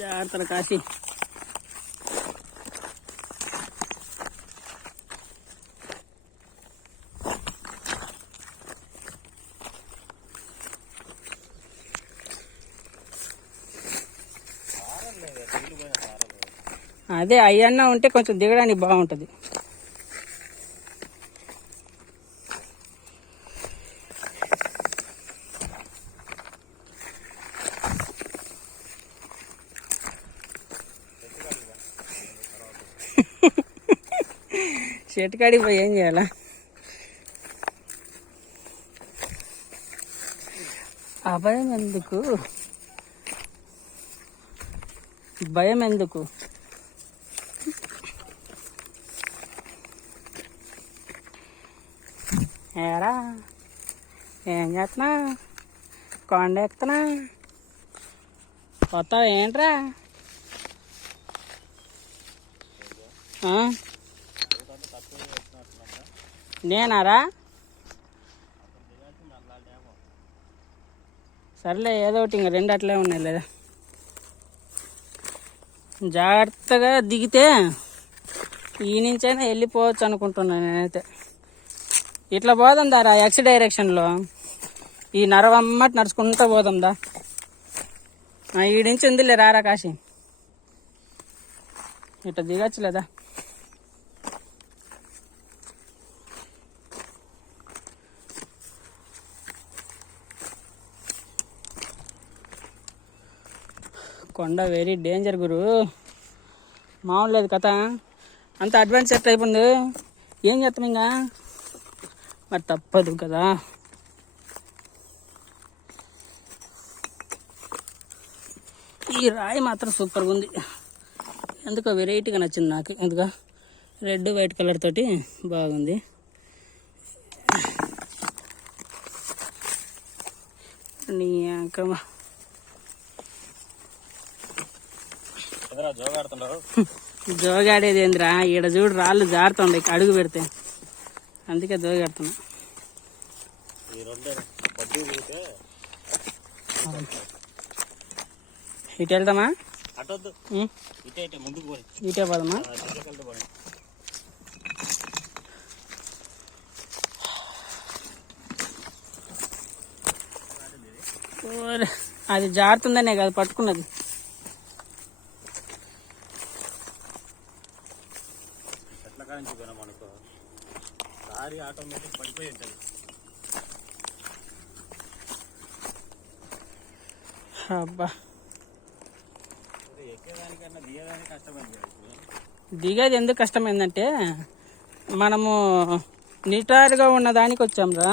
జాగ్రత్తలు కాసి అదే అయ్యన్నా ఉంటే కొంచెం దిగడానికి బాగుంటుంది. చెట్టు కాడికి పోయి ఏం చేయాలా? అభయం ఎందుకు? భయం ఎందుకు? ఏరా? ఏం చేస్తున్నా? కొండ ఎక్కుతున్నా కొత్త ఏంట్రా? ఆ? నేనారా? సర్లే ఏదో ఒకటి ఇంక రెండు అట్లే ఉన్నాయి లేదా? జాగ్రత్తగా దిగితే ఈ నుంచైనా వెళ్ళిపోవచ్చు అనుకుంటున్నాను నేనైతే. ఇట్లా పోదందా రా ఎక్స్ డైరెక్షన్లో? ఈ నరవమ్మటి నడుచుకుంటూ పోదందా? ఈ నుంచి ఉందిలే రారా కాశీ ఇట్లా దిగచ్చు లేదా? కొండ వెరీ డేంజర్ గురు. మామూలు లేదు కథ. అంత అడ్వెంచర్ టైప్ ఉంది ఏం చేస్తాను ఇంకా? మరి తప్పదు కదా. ఈ రాయి మాత్రం సూపర్గా ఉంది. ఎందుకో వెరైటీగా నచ్చింది నాకు. ఎందుకో? రెడ్ వైట్ కలర్ తోటి బాగుంది. నీ అంకమా జోగాడేది ఏందిరా ఈడ చూడు రాళ్ళు జారుతుండే అడుగు పెడితే. అందుకే జోగాడుతున్నా. ఇటు వెళ్దామా? ఇటే ఇటే ముందుకు పోయి ఇటే పోదామా? తీసుకెళ్తే పోయి ఓరే, అది జారుతుందనే కదా పట్టుకున్నది. పోయినాం అనుకో ఆటోమేటిక్ పడిపోయి ఉంటుంది. అబ్బా. ఇది ఎక్కేదానికన్నా దిగేదానికి కష్టమైంది ఇప్పుడు. దిగేది ఎందుకు కష్టమైందంటే మనము నిటారుగా ఉన్న దానికి వచ్చాంరా.